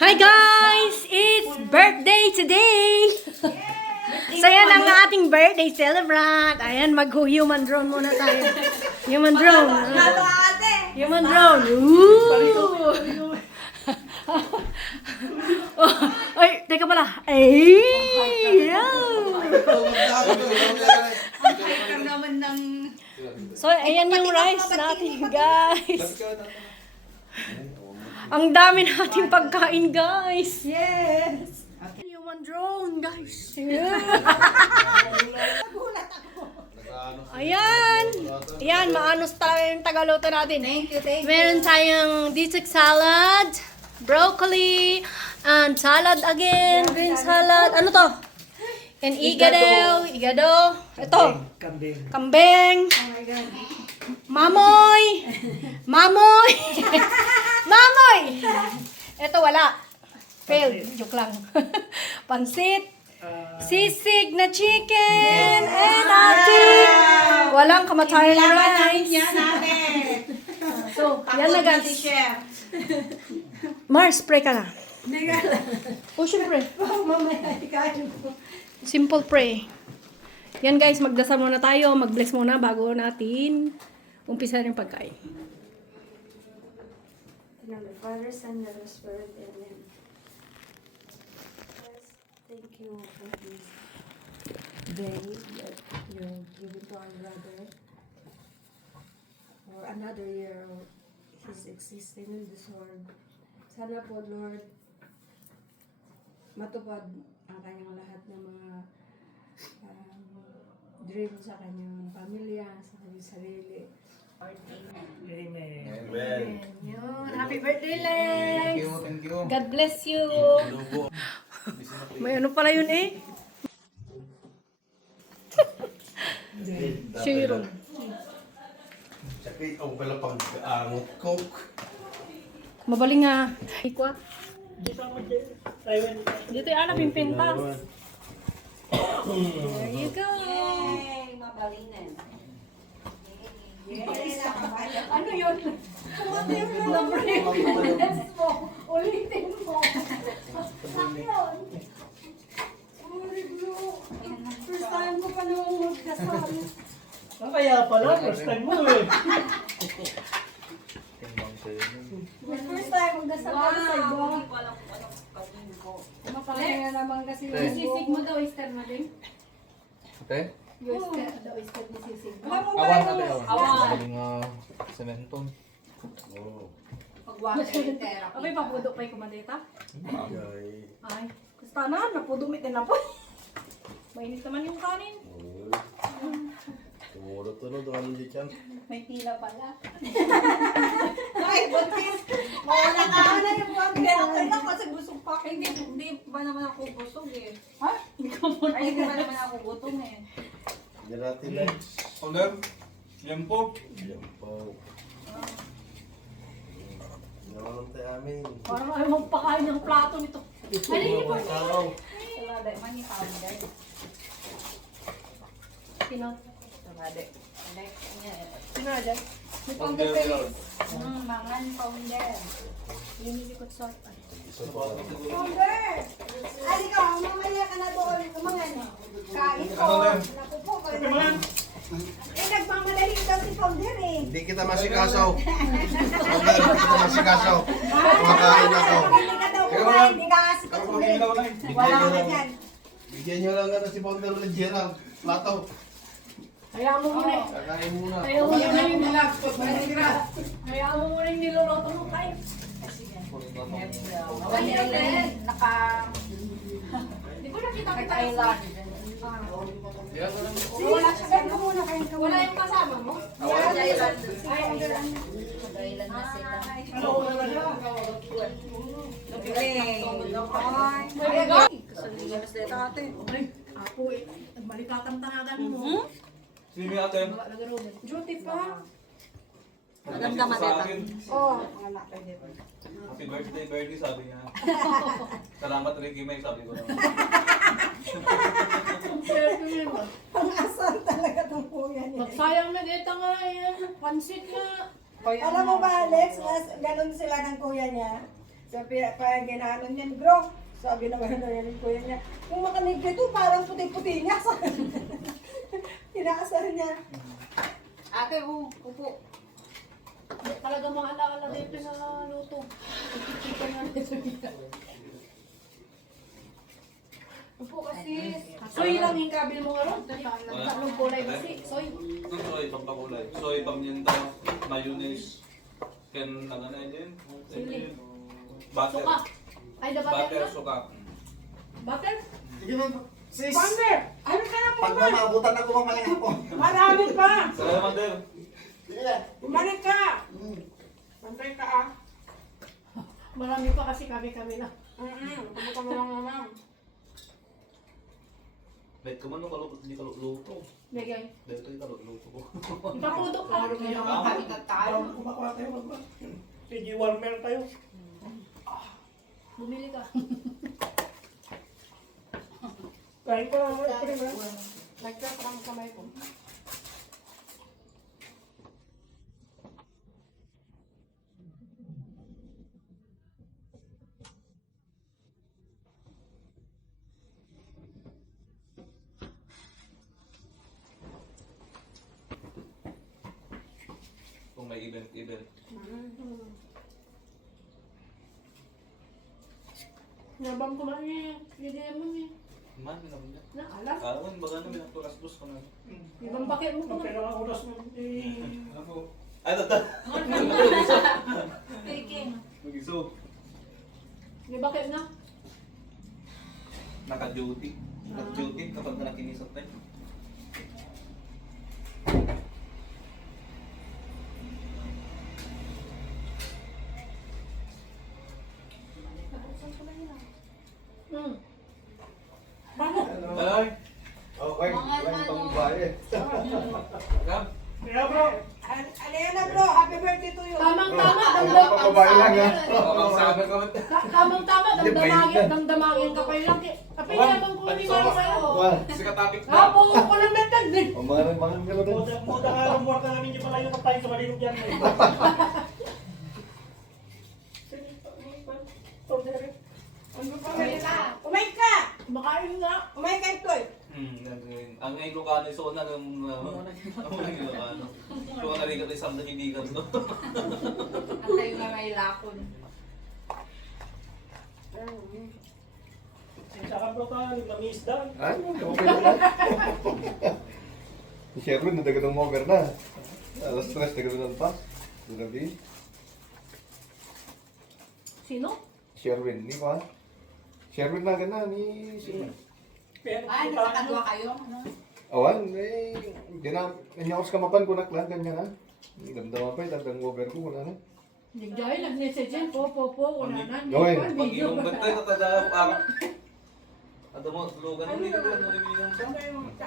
Hi guys! It's birthday today! So yan ang ating birthday celebrant. Ayan, mag-human drone muna tayo. Human drone. Human drone. Ooh! Oh, ay, teka pala. Ay! So, ayan yung rice natin, guys. Ang dami nating pagkain, guys. Yes! Human drone, guys. Yeah. Ayan. Ayan, maanos talaga yung tagaluto natin. Thank you, thank you. Meron tayong disik salad, broccoli, and salad again, green salad. Ano to? And igado. Ito. Kambing. Oh my God. Mamoy. Mamoy. Mamoy. Ito wala. Failed. Joke lang. Pansit. Sisig na chicken. And ating walang kamatayan na rice. Yan natin. So, yan na guys. Chef. Mars, pray ka na. Oh, syempre. Mamaya, ikain ko. Simple pray. Yan guys, magdasal muna tayo. Mag-bless muna bago natin umpisa yung pagkain. In the name of the Father, Son, and the Holy Spirit. Amen. Yes, thank you for this day that you give it to our brother for another year of his existing in this world. Sana po, Lord, matupad ang kanyang lahat ng mga dream sa kanyang pamilya, sa kanyang sarili. Amen. Yun. Happy birthday, Lex! Thank you. God bless you! May ano pala yun eh? Shiro. Sakit ang pala pag-angot coke. Mabaling nga. Ikwa. Dito yung alam yung pintas. There you go. Yay! Mabalinan. Yes! Ano yun? Ano yun? Nabre-pintas mo. Ulitin mo. Ano yun? Sorry bro. First time ko pa naman magkasal. Kaya pala, first time mo eh. First time magdasal ka sa iba. Hindi ko alam kung anong kainin ko. Mapakaya naman kasi Yung sisig mo daw, Easter mo din? Okay? Yung Easter daw, Easter ni sisig mo. Alam mo ba Awan yung natin, awan. Awan. Galing sementon. Pag-water therapy. Abay, papudo pa yung kumadeta? Bagay. Ay, gusto na, napudumit din na po. Mainit naman yung kanin. Tumuro to no, doon hindi yan. May pila pala. Ay, buntis! Mawala ka na yung buntis. Hindi, okay lang kasi busog pa. Hindi ba naman ako busog eh. Ha? Hindi ka mo Ay, hindi ba naman ako gutom eh. Yan natin legs. Order? Yan po. Yan po. Naman tayo amin. Parang ayaw magpakain ng plato nito. Ano yun po? Ikaw. Salada, mani powder. Sino? Salada. Sino na dyan? May Order pangkipay. yun. Mangan powder. Linilikot salt. Isa pa. Founder! Ay, ikaw, mamaya ka na doon. Kumangan. Kain ko. Napupo ka na. Eh, nagmamadali daw si Founder eh. Hindi kita masikasaw. Hindi kita masikasaw. Kumakain ako. Hindi ka daw kumain. Hindi ka kasi Pero kung kumain. hilaw na eh. Wala ka dyan. Bigyan nyo lang na si Founder ng Gerald. Plato. Hayaan mo muna eh. Kakain muna. Hayaan mo muna yung hayaan mo muna yung niloloto mo kayo. Naka... Di ba nakita kita? Naka-eyelash. Wala siya. Ganun muna kain ka Wala muna. yung kasama mo? Naka-eyelash. Nag-island na sila. Ako eh. Nagmalikatang tanagan mo. Sino yung ate? Duty pa. Magandang Sa akin. Oh. Happy birthday sabi niya. Salamat Ricky May, sabi ko naman. Pang-asar talaga itong kuya niya. Magsayang na dito nga yan. Pansit nga. Alam mo ba, Alex, ganun sila ng kuya niya. Sabi, kaya ginanon niyan, bro. Sabi naman na yan, kuya niya, kung makamig nito, parang puti-puti niya. Inaasar niya. Ate, upo. Talaga mga alaala dito na luto. Chicken na dito. Upo kasi. Soy lang yung kabil mo nga ron. Tatlong kulay kasi. Soy. Ang soy, pampakulay. Soy, paminta, mayonnaise. Ken, ano na yun? Sili. Butter. Suka. Ay, the butter Butter, na? suka. Butter? Sige na, sis. Pander! Ano ka na po Pag ba? maabutan ako, mamaling ako. Marami pa! Salamat din. Sige na. Bumalik ka! Pantay ka ah. Marami pa kasi kami-kami na. Kamu lang naman. Wait, kumano hindi ka luto. Bigay. Dito yung luto ko. Ipapudok ka. Kami na tayo. Parang kumakuha tayo, magba. PG warmer tayo. Bumili ka. Kain ko lang, pre, ba? Nagtrap ang kamay ko. Kung may event. Nabang kumain. Hindi naman eh. Man, naman niya. Naalas. Kawan, baga namin ang turas-dos ko na. Ibang bakit mo Ang kumain. pinaka-ulas mo, eh, Ay, tata. Peking. Mag-iso. May bakit na? Naka-duty. Naka-duty kapag nakinisap tayo. Hmm. Ay! Okay, walang pang babae. Kab! kaya bro, Alena bro, happy birthday to you. Tamang-tama. Walang pang babae lang ha. Sabi ko Tamang-tama. Hindi, Damdamagin. bayad na. Damdamagin ka pa lang. Kapag yabang ko ni Maro sa'yo. Wah, Sika topic Ha, po ko lang nagdag din. o mga gano'n din. muda nga lang muwarta namin yung palayo na tayo sa malinog yan. Eh. Ano pa ka? Kumain ka! Makain nga. Kumain ka ito eh. Ang Ilocano is una ng Ilocano. So, narigat ay samdan hindi ka to. Ang tayo nga may lakon. Saka bro ka, naglamis dan. Ano? Okay lang. Si Sherwin, nadagan ng mover na. Alas 3, nadagan ng pas. Gabi. Sino? Sherwin, di ba? Sherwin na gana ni si... Ay, nakakadwa kayo. Ano? Awan, eh, hindi ako sa kamapan ko naklan, ganyan ha. Damdama pa, tandang mover ko, wala na. Nagdahil, nag-message yan. Po, wala na. Okay. Pag ilong bantay, tatadaan parang... Ano mo, tulugan mo nila doon, ano yung sa?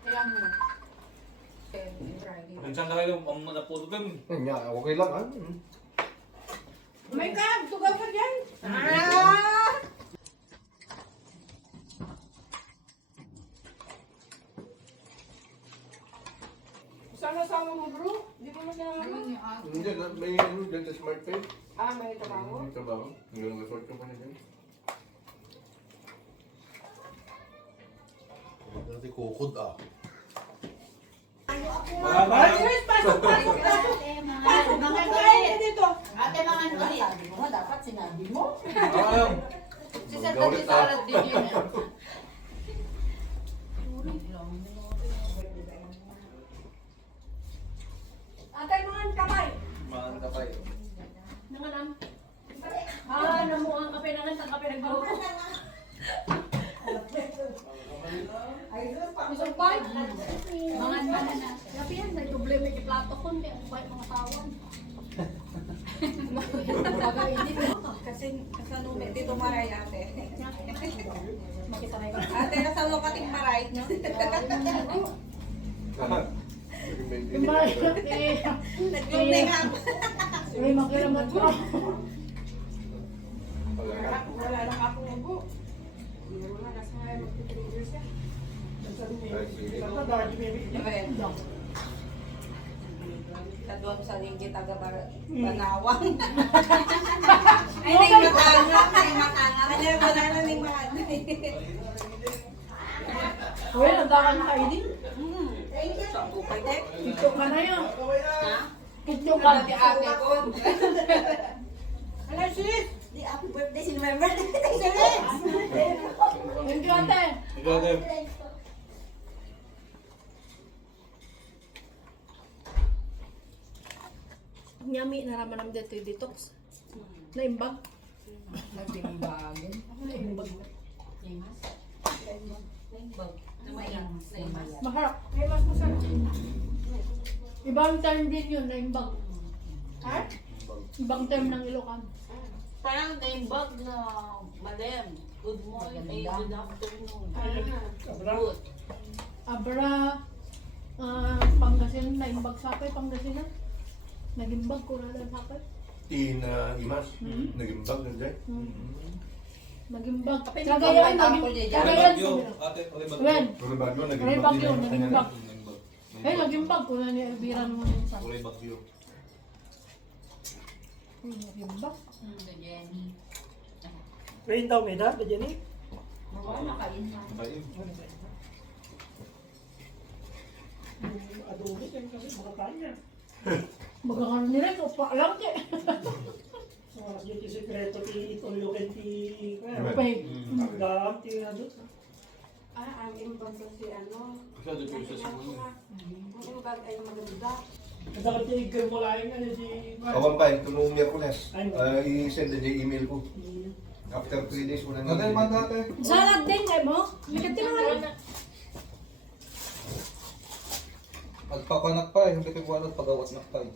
Kaya mo. Friday. Minsan na kayo, ang mga napulgan. Kanya, okay lang ha. Kumain ka! Tugaw ka dyan! Ah! Sama-sama mo bro? Hindi mo masama Ayun mo? yung ate. Hindi, may ano dyan sa smart pay. Ah, may trabaho? May trabaho. Hanggang resort ka pa na dyan. Dati kukod ah. Yes, pasok! Pasok! Pasok! Kumain ka dito! Ate, mga ano ulit? Sabi mo, dapat sinabi mo. Si Sir Tati Salad din yun. Atay mga kamay. Mahal ka pa eh. Nanganam. Namuang kape nangan. Tang kape nagbago. Isang bite. Mga ano na. Tapi yan, may problema yung plato ko. Hindi ako bite mga tawan. Kasi kasano dito maray ate. Makita na yun. Ate, kasano kating maray. Yung bite, Naglumingam. may makiramad ko. Wala lang ako ubo. Hindi mo na nasa ngayon magpipilido siya. Sa doon sa linggi taga Banawang. Ay, may matanga. May matanga. Ano ba na may matanga? Uy, nandakan ka din. Thank you. Sampo pa din. Ito ka na yan. Ha? Ito ka. Ate ko. Ano, sis? Di happy birthday si November. Sis! Thank you, ate. Ikaw, Dev. Nyami, naraman dito yung detox. Naimbag. Nagbimbagin. Naimbag. Naimbag. Maharap. May mas masarap. Ibang term din yun, naimbag. Ha? Ibang term ng Ilocano. Parang naimbag na madam. Good morning, good afternoon. Good. Abra, Pangasinan, naimbag sapay, Pangasinan. Nagimbag ko na lang sapay. Imas, naging bag na dyan. Nagimbag. Kapit Cagayan, ko, may Cagayan. Bagyo. Ate, Bagyo. Wen, Pero bagyo, naging Ray bag Bagyo, din. naging bag. Nagbag. Eh, nagimbag ko na ni Elvira naman yung sa. Kulay Bagyo. Nagimbag. Jenny. Rain daw, may da, Jenny. Wala kain na. Kain. Adobo yan kasi makakain niya. Magkakaroon nila, upa lang ke. So, yung sikreto ti itulo ken ti Upay. agam ti ano. Ang imbag kasi ano. Ikaw, di po siya sa mulo. Ang imbag ay maganda. Kada ka ti germolain nga si Awan pa, ito noong Miyerkules. I-send na yung email ko. Hmm. After 3 days, wala Ano yung mandate? Salad din, eh mo? Nagkatinuhan. Magpakanak pa eh, hindi ko alam pagawat na pa eh.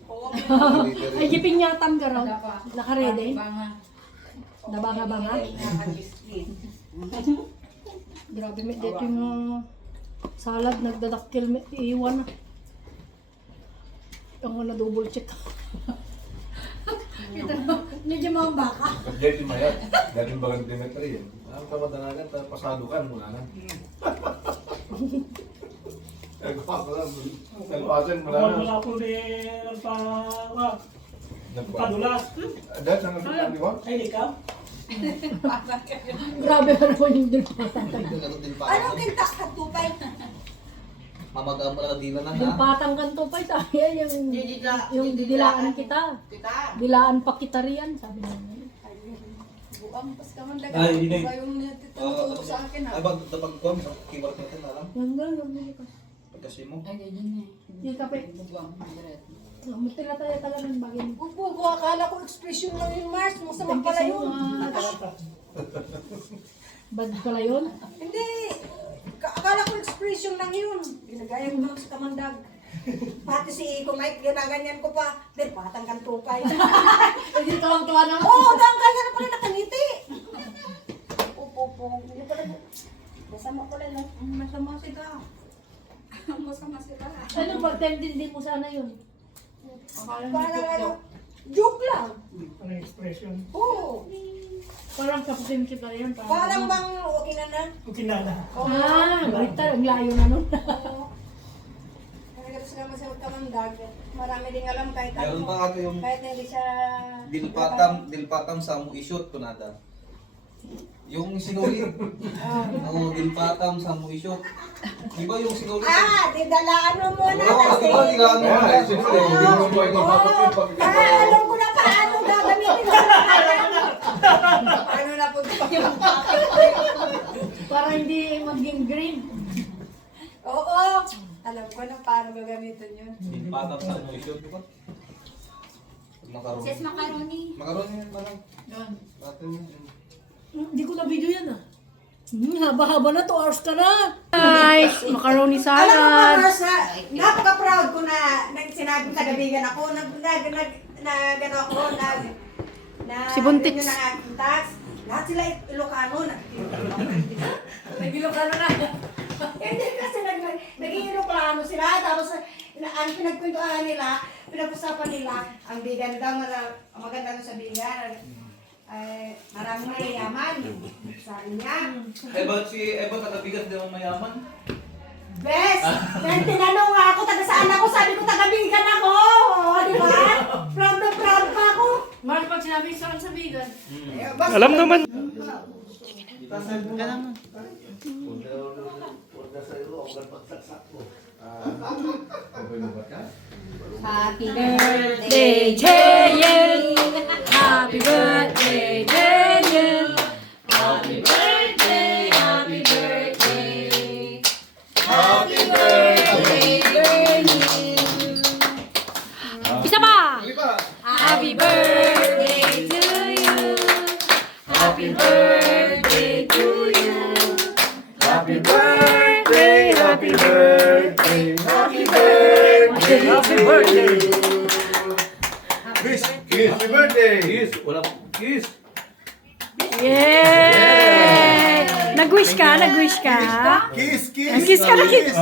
Ay, gipinyatam ka raw. Nakaredy. Banga. Nabanga-banga. Grabe, may dito yung salad, nagdadakil, may iiwan na. Ang na double check. Medyo mga baka. Pag-date yung mayat, dating bagang Dimitri yan. Ang kamadanagan, pasadukan mo na. Nagpasan mo Ako na. wala ko ni padulas. Dahil sa nagpasan di ba? Ay, ikaw. Grabe ka naman yung dilpatang. Anong kinta ka tupay? Mamagaan mo lang dila na ha. Dilpatang kanto pa tayo yung didilaan kita. Kita. Dilaan pa kita riyan, sabi niya. Buang pas ka man dagat. Ay, hindi. Ba yung tinuturo sa akin ha? Ay, pag kuha, keyword natin alam. Yung gano'n, yung ka. Pagkasi mo. Ay, ganyan eh. Yung kape. Buang. Diret. Mutila tayo talaga ng bagay. Upo ko, akala ko expression lang yung Mars. Masama Thank you pala so yun. much. Bad pala yun? Hindi. Akala ko expression lang yun. Ginagaya ko lang sa kamandag. Pati si Iko Mike, ginaganyan ko pa. Then, patang kang tupay. Hindi ka lang tuwa naman. Oo, dangkal ka na pala nakangiti. Upo. Hindi pala. Masama pala no? Masama sila. Masama sila. Ano ba, din mo sana yun? Parang ano, joke lang. Ano yung expression? Oo. Parang kapusin kita yun. Parang bang okay na na? Kukinala. Baliktad, ang layo na nun. Oo. Nagagalit sila masagot kamandag. Marami ding alam kahit Meron ano. pa ate yung Kahit na hindi siya... dilpatam sa mo ishoot ko nada. Yung sinulid. Oo, dilpatam sa mo ishoot. Di ba yung sinulid? Didalaan mo muna Oo, kasi. di ba dilaan mo? Kaya, siyempre, hindi mo mo ito mapapit pag Alam ko na paano gagamitin mo. Paano na po yung Para hindi maging green. Oo. Alam ko na paano gagamitin yun. Dilpatam sa mo ishoot, di ba? Macaroni. macaroni. Macaroni yan, parang. Yan. Atin yun. Hindi ko na video yan ah. Haba-haba na, 2 hours ka na. Guys, macaroni Alam mo salad. Mars, napaka-proud ko na sinabi tagabigan ako, Si Buntits. Yun ang aking tax. Lahat sila Ilocano, nag-Ilocano na. Hindi kasi naging Ilocano sila, tapos ang pinagkwentuhan nila, pinag-usapan nila, ang bigan daw, maganda sa bigan. Ay, maraming mayayaman. Sabi niya. Eba katabigan din ang mayaman. Bes! Dahil tinanong nga ako, taga saan ako, sabi ko taga-bigan ako. O, di ba? Proud na proud pa ako. Mahal pag sinabi saan sa bigan. Alam naman. Happy birthday. Birthday to you. Happy birthday to you. Happy birthday, happy birthday. Happy birthday to you. Isa pa. Happy birthday to you. Happy birthday to you. Happy birthday, happy birthday. Happy birthday, happy birthday. Kiss! Kiss! Happy birthday! Kiss! Wala kiss! Yay! Nag-wish ka? Nag-wish ka? Kiss! Kiss! Kiss ka na, kiss!